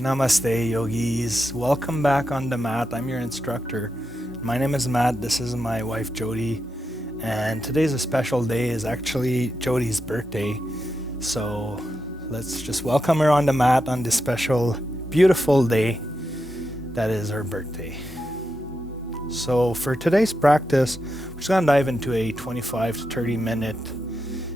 Namaste, yogis. Welcome back on the mat. I'm your instructor. My name is Matt. This is my wife, Jody. And today's a special day. Is actually Jody's birthday. So let's just welcome her on the mat on this special, beautiful day that is her birthday. So for today's practice, we're just going to dive into a 25 to 30 minute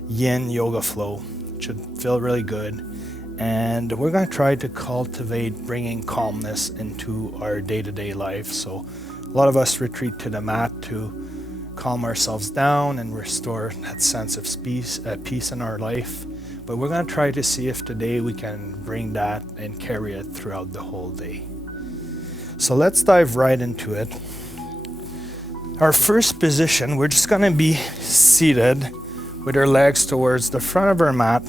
yin yoga flow. It should feel really good. And we're going to try to cultivate bringing calmness into our day-to-day life. So a lot of us retreat to the mat to calm ourselves down and restore that sense of peace in our life. But we're going to try to see if today we can bring that and carry it throughout the whole day. So let's dive right into it. Our first position, we're just going to be seated with our legs towards the front of our mat.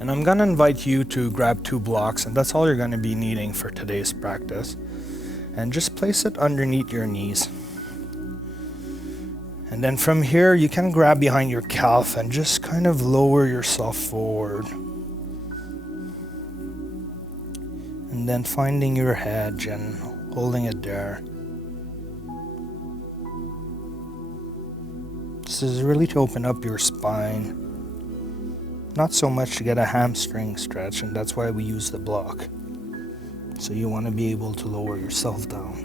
And I'm going to invite you to grab 2 blocks, and that's all you're going to be needing for today's practice. And just place it underneath your knees. And then from here, you can grab behind your calf and just kind of lower yourself forward. And then finding your hedge and holding it there. This is really to open up your spine. Not so much to get a hamstring stretch, and that's why we use the block. So you want to be able to lower yourself down.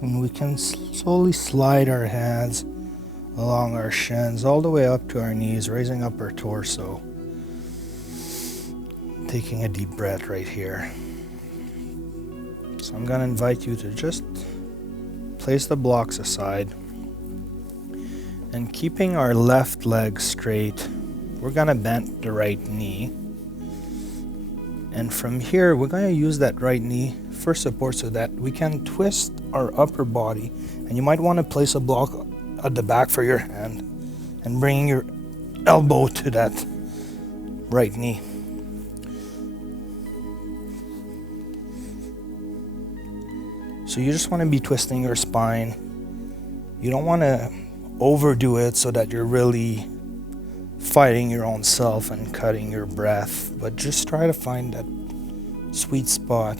And we can slowly slide our hands along our shins all the way up to our knees, raising up our torso. Taking a deep breath right here. So I'm going to invite you to just place the blocks aside. And keeping our left leg straight, we're going to bend the right knee. And from here, we're going to use that right knee for support so that we can twist our upper body. And you might want to place a block at the back for your hand and bringing your elbow to that right knee. So you just want to be twisting your spine. You don't want to overdo it so that you're really fighting your own self and cutting your breath, but just try to find that sweet spot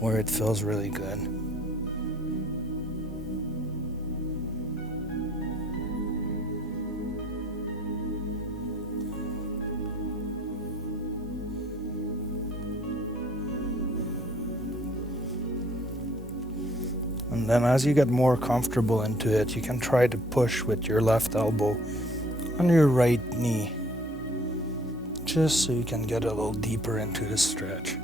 where it feels really good. And then as you get more comfortable into it, you can try to push with your left elbow on your right knee, just so you can get a little deeper into the stretch.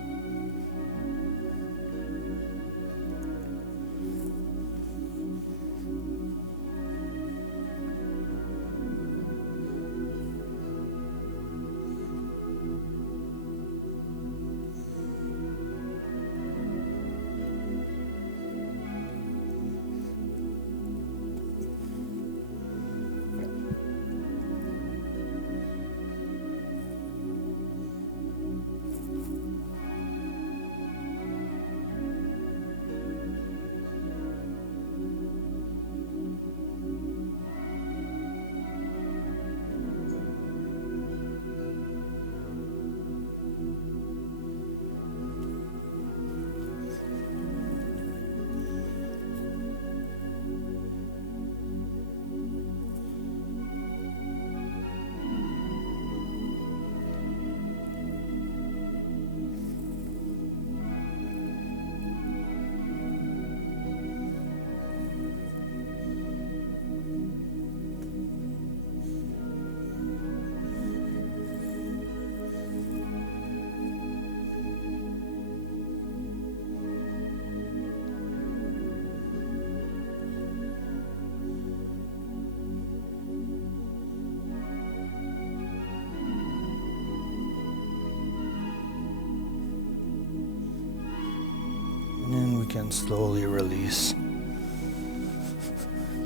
And we can slowly release.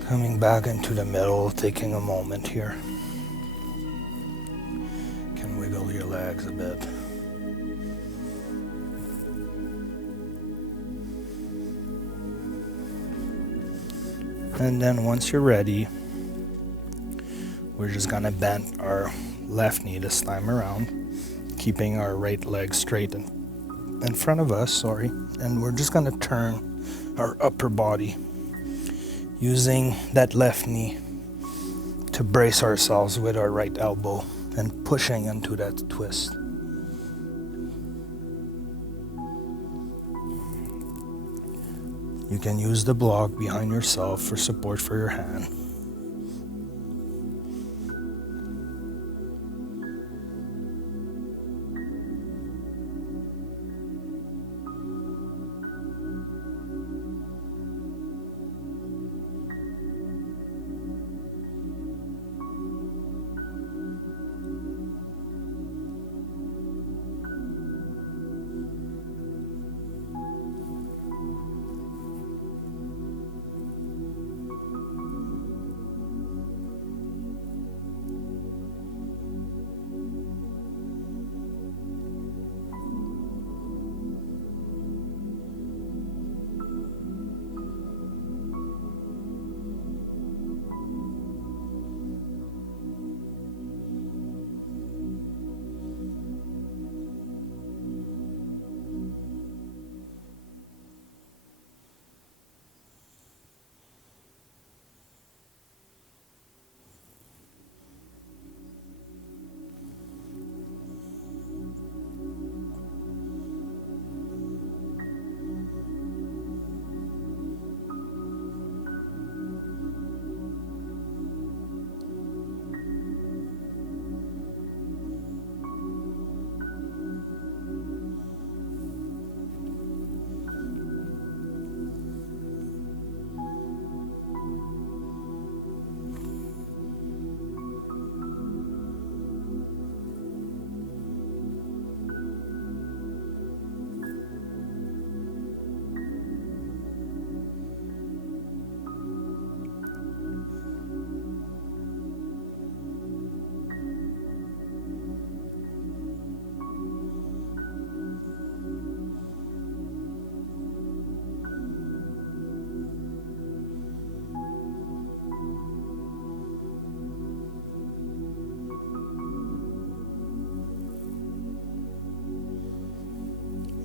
Coming back into the middle, taking a moment here. You can wiggle your legs a bit. And then once you're ready, we're just gonna bend our left knee this time around, keeping our right leg straight in front of us, and we're just gonna turn our upper body using that left knee to brace ourselves with our right elbow and pushing into that twist. You can use the block behind yourself for support for your hand.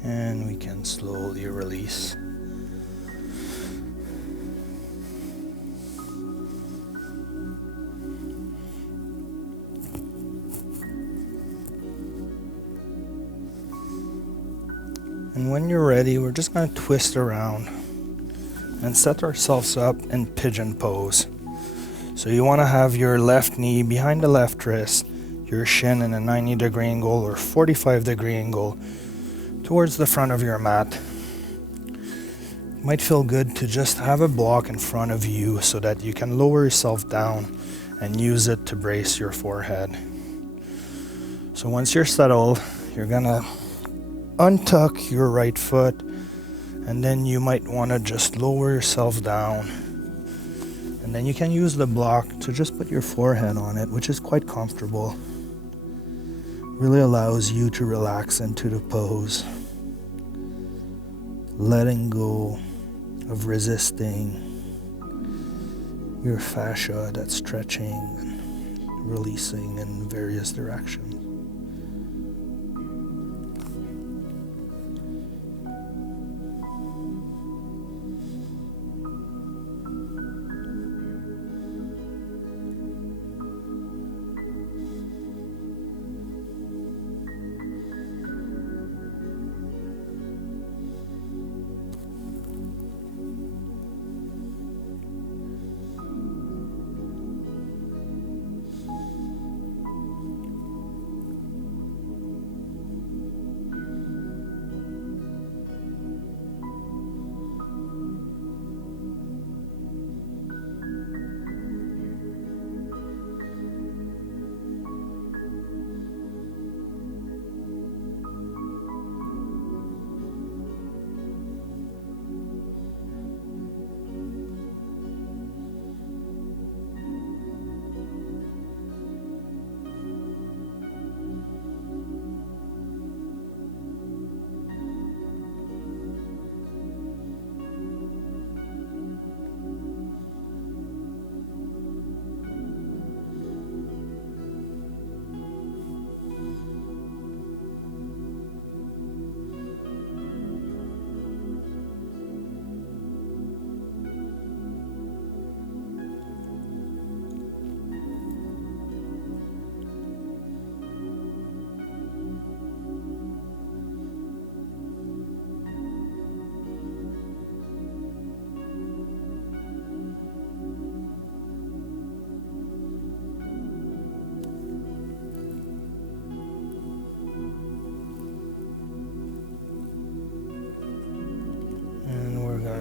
And we can slowly release. And when you're ready, we're just going to twist around and set ourselves up in pigeon pose. So you want to have your left knee behind the left wrist, your shin in a 90-degree angle or 45-degree angle towards the front of your mat. It might feel good to just have a block in front of you so that you can lower yourself down and use it to brace your forehead. So once you're settled, you're gonna untuck your right foot, and then you might want to just lower yourself down, and then you can use the block to just put your forehead on it, which is quite comfortable. Really allows you to relax into the pose, letting go of resisting your fascia that's stretching and releasing in various directions.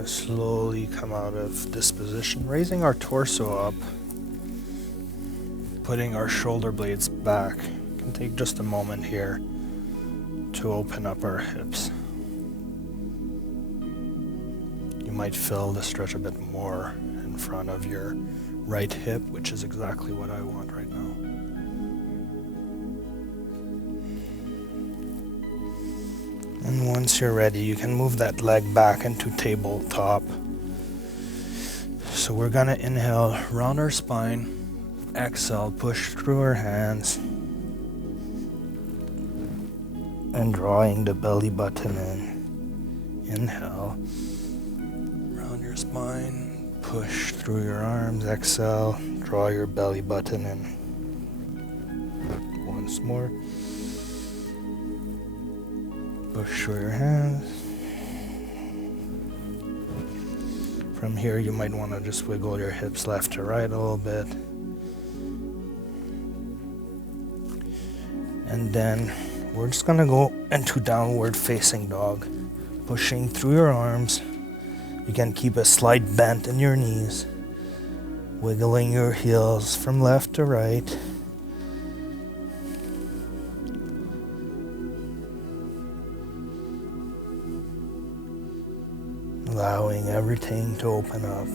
Slowly come out of this position, raising our torso up, putting our shoulder blades back. You can take just a moment here to open up our hips. You might feel the stretch a bit more in front of your right hip, which is exactly what I want right now. And once you're ready, you can move that leg back into tabletop. So we're gonna inhale, round our spine, exhale, push through our hands, and drawing the belly button in. Inhale, round your spine, push through your arms, exhale, draw your belly button in. Once more. Push through your hands. From here, you might want to just wiggle your hips left to right a little bit. And then we're just going to go into downward facing dog. Pushing through your arms. You can keep a slight bend in your knees. Wiggling your heels from left to right. Allowing everything to open up.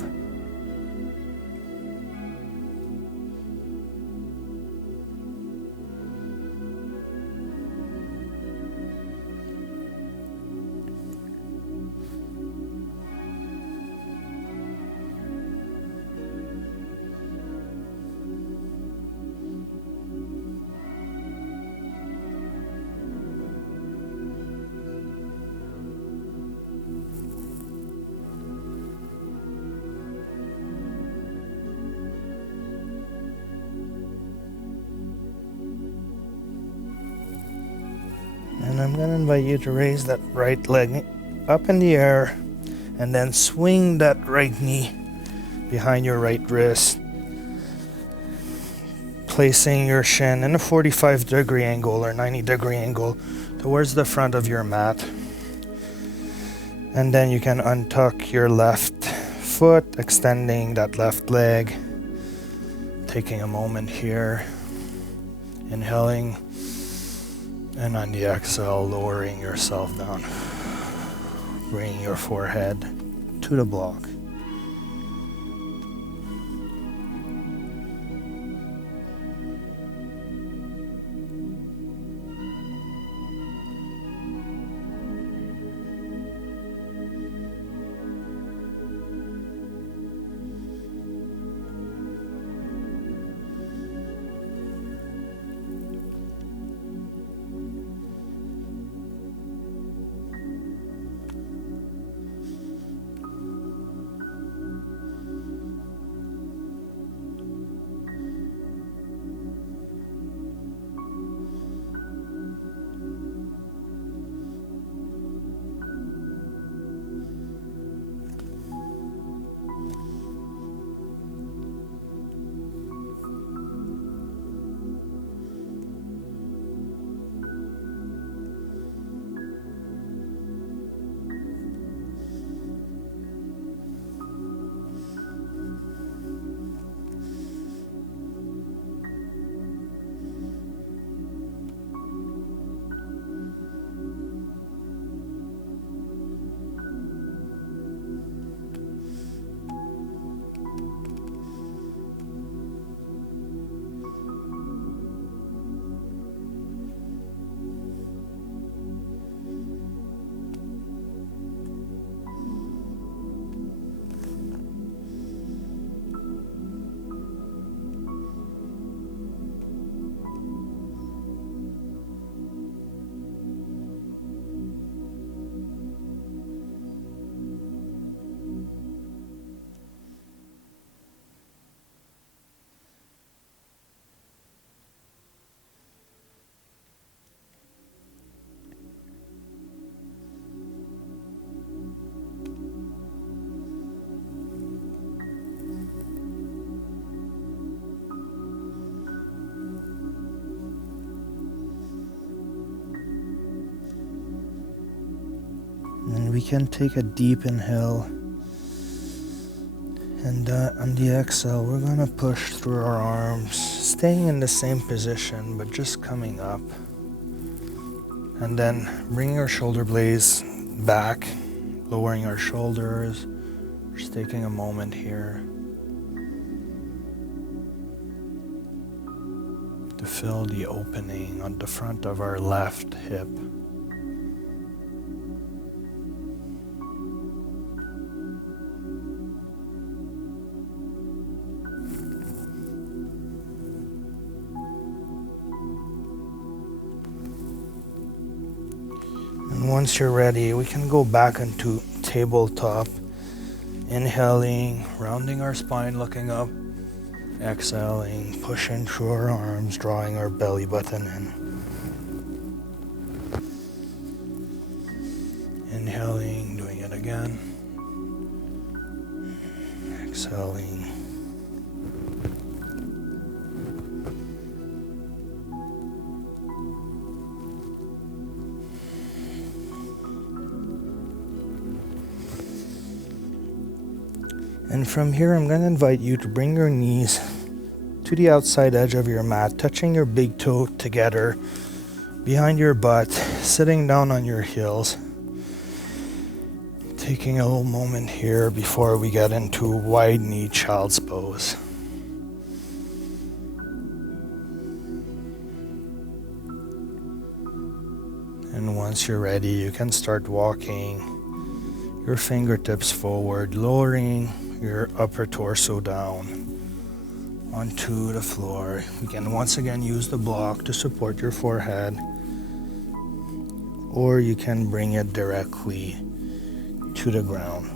And I'm going to invite you to raise that right leg up in the air And then swing that right knee behind your right wrist, placing your shin in a 45-degree angle or 90-degree angle towards the front of your mat. And then you can untuck your left foot, extending that left leg. Taking a moment here, inhaling, and on the exhale, lowering yourself down. Bringing your forehead to the block. And we can take a deep inhale. And on the exhale, we're going to push through our arms, staying in the same position, but just coming up. And then bringing our shoulder blades back, lowering our shoulders, just taking a moment here to fill the opening on the front of our left hip. And once you're ready, we can go back into tabletop, inhaling, rounding our spine, looking up, exhaling, pushing through our arms, drawing our belly button in. Inhaling, doing it again. Exhaling. And from here, I'm going to invite you to bring your knees to the outside edge of your mat, touching your big toe together behind your butt, sitting down on your heels. Taking a little moment here before we get into wide knee child's pose. And once you're ready, you can start walking your fingertips forward, lowering your upper torso down onto the floor. You can once again use the block to support your forehead, or you can bring it directly to the ground.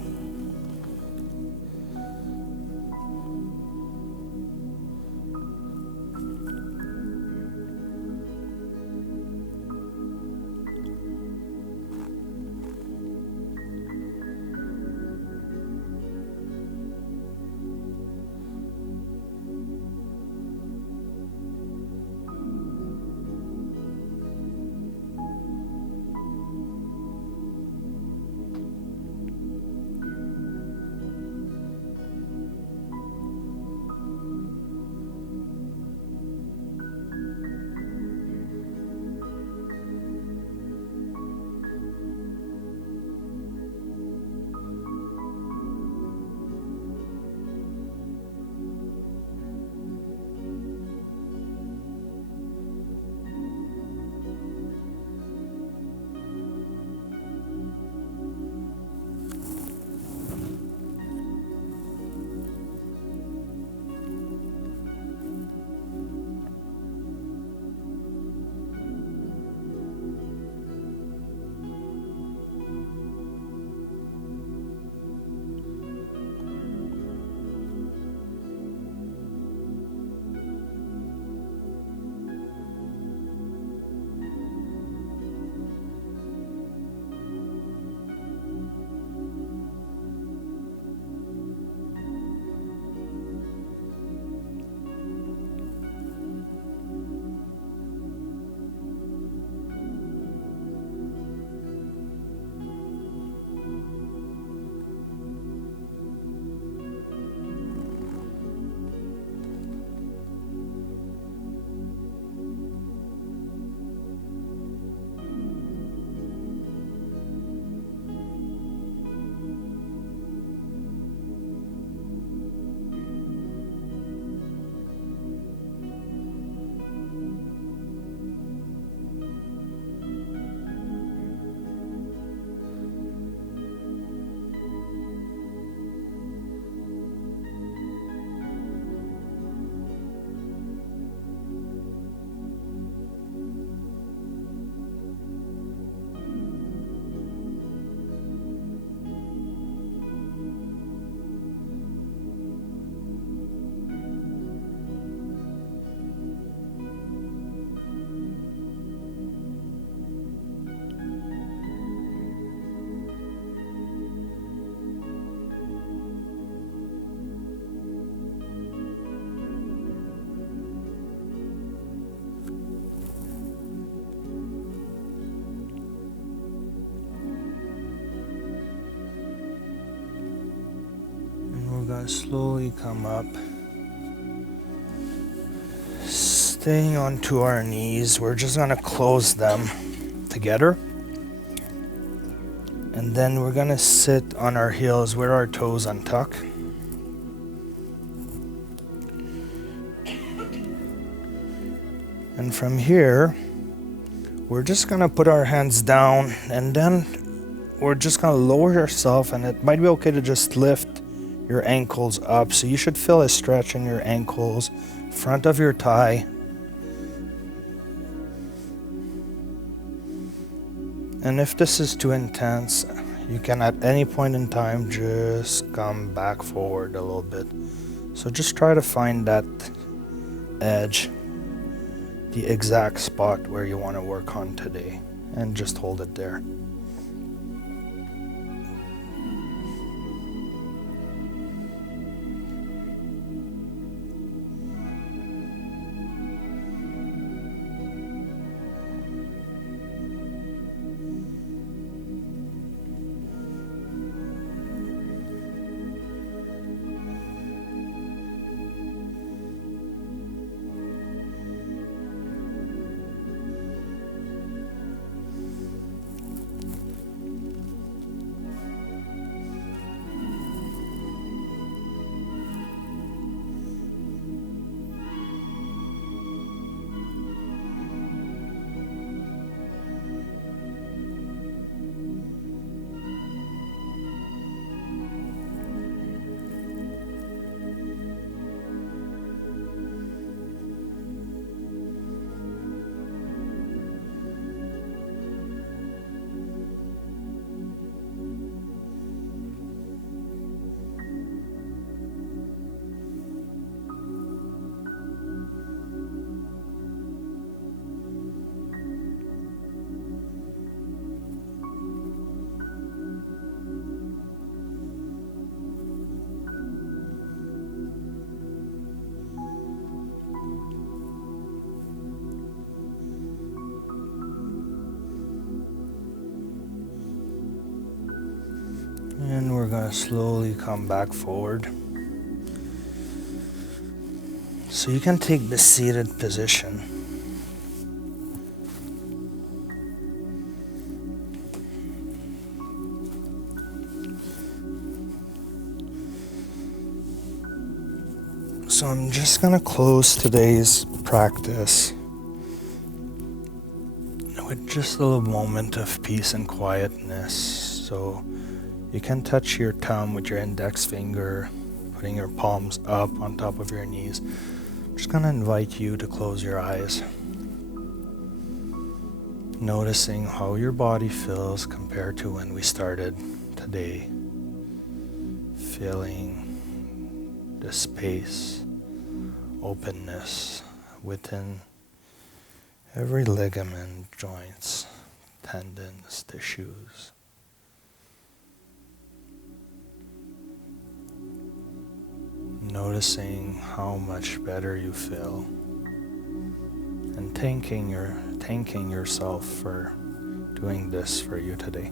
slowly come up, staying onto our knees. We're just gonna close them together, and then we're gonna sit on our heels with our toes untucked. And from here, we're just gonna put our hands down, and then we're just gonna lower yourself, and it might be okay to just lift your ankles up. So you should feel a stretch in your ankles, front of your thigh. And if this is too intense, you can at any point in time just come back forward a little bit. So just try to find that edge, the exact spot where you want to work on today, and just hold it there. And we're going to slowly come back forward. So you can take the seated position. So I'm just going to close today's practice with just a little moment of peace and quietness. So you can touch your thumb with your index finger, putting your palms up on top of your knees. I'm just going to invite you to close your eyes, noticing how your body feels compared to when we started today. Feeling the space, openness within every ligament, joints, tendons, tissues. Noticing how much better you feel, and thanking yourself for doing this for you today.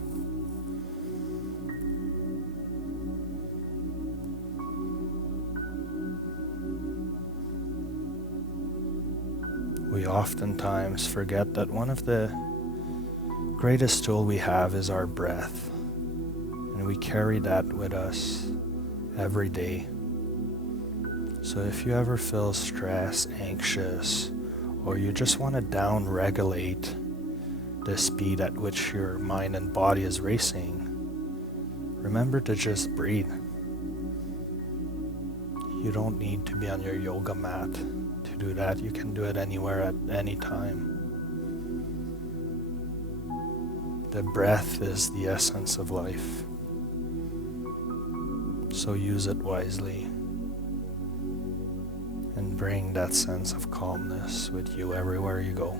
We oftentimes forget that one of the greatest tools we have is our breath, and we carry that with us every day. So if you ever feel stressed, anxious, or you just want to down-regulate the speed at which your mind and body is racing, remember to just breathe. You don't need to be on your yoga mat to do that. You can do it anywhere at any time. The breath is the essence of life, so use it wisely. And bring that sense of calmness with you everywhere you go.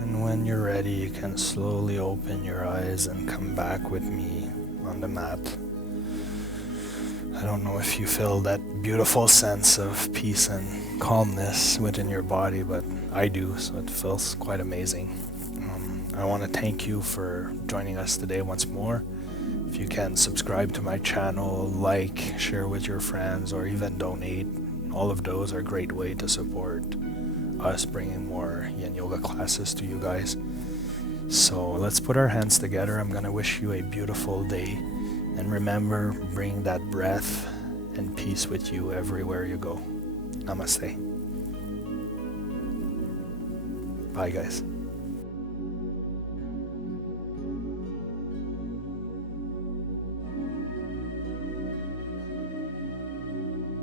And when you're ready, you can slowly open your eyes and come back with me on the mat. I don't know if you feel that beautiful sense of peace and calmness within your body, but I do, so it feels quite amazing. I want to thank you for joining us today once more. If you can subscribe to my channel, like, share with your friends, or even donate, all of those are a great way to support us bringing more yin yoga classes to you guys. So let's put our hands together. I'm going to wish you a beautiful day. And remember, bring that breath and peace with you everywhere you go. Namaste. Bye, guys.